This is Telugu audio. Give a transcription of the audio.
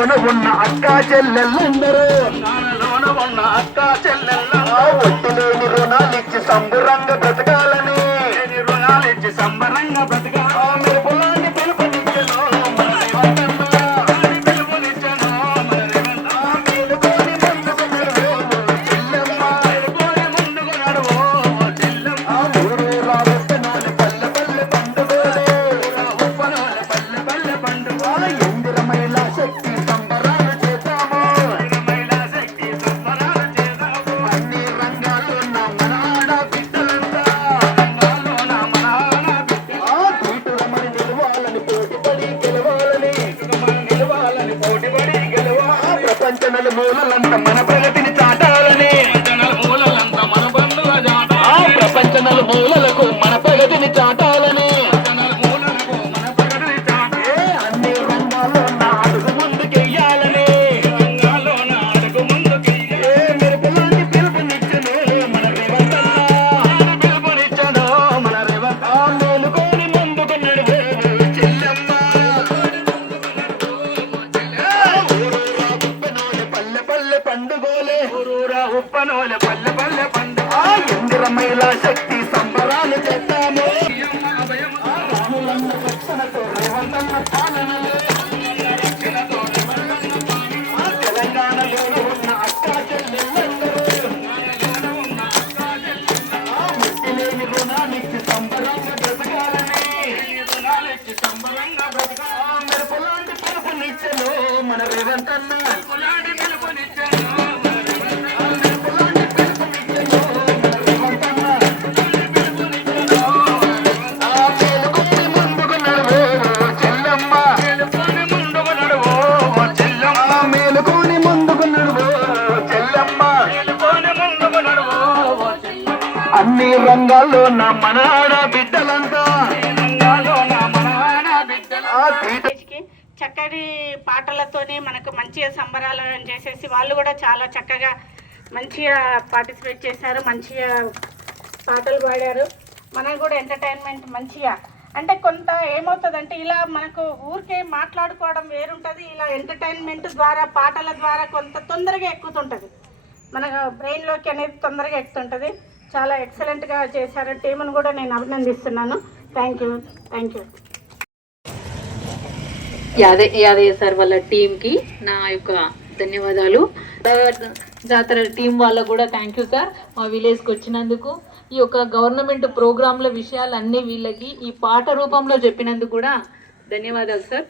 రంగాల్లోన ఉన్న అక్క చెల్లెళ్ళందరూ ఒట్టిలేని రుణాలిచ్చి సంబరంగా బ్రతకాలని మీరు పొలాన్ని పిలుపునిచ్చను ప్రపంచనలు మూలలంతా మన ప్రగతిని చాటాలని ప్రపంచనలు మూలలకు మన ప్రగతిని చాటాలని అన్ని రంగాల్లో నా అడుగు ముందుకెయ్యాలని మీరు పిల్లల్ని పిలుపునిచ్చను మన పిలుపునిచ్చను మన మేలుకొని ముందుకు నడువే చెల్లెమ్మ పండుగోలే ఉప్పనోలే పల్లె పల్లె పండుగ ఇందిర మహిళా శక్తి సంబరాలు చేద్దాము రాములన్న రక్షణతో రేవంతన్న పాలనలో తెలంగాణలో ఉన్న అక్కా చెల్లెళ్ళందరూ ముట్టిలేని రుణానికి సంబరంగా బ్రతకాలని మీరు పొలాంటి పిలుపునిచ్చను మన రేవంతన్న అన్ని రంగాల్లో నా మనాడ బిడ్డలంతా చక్కటి పాటలతోనే మనకు మంచిగా సంబరాలు చేసేసి వాళ్ళు కూడా చాలా చక్కగా మంచిగా పార్టిసిపేట్ చేశారు, మంచిగా పాటలు పాడారు. మనకు కూడా ఎంటర్టైన్మెంట్ మంచిగా అంటే కొంత ఏమవుతుందంటే ఇలా మనకు ఊరికే మాట్లాడుకోవడం వేరుంటుంది, ఇలా ఎంటర్టైన్మెంట్ ద్వారా పాటల ద్వారా కొంత తొందరగా ఎక్కుతుంటుంది, మన బ్రెయిన్లోకి అనేది తొందరగా ఎక్కుతుంటుంది. చాలా ఎక్సలెంట్గా చేశారు. టీమును కూడా నేను అభినందిస్తున్నాను. Thank you. యాదయ్య సార్ వాళ్ళ టీంకి నా యొక్క ధన్యవాదాలు. జాతర టీం వాళ్ళకు కూడా థ్యాంక్ యూ సార్, మా విలేజ్కి వచ్చినందుకు. ఈ యొక్క గవర్నమెంట్ ప్రోగ్రాంల విషయాలన్నీ వీళ్ళకి ఈ పాట రూపంలో చెప్పినందుకు కూడా ధన్యవాదాలు సార్.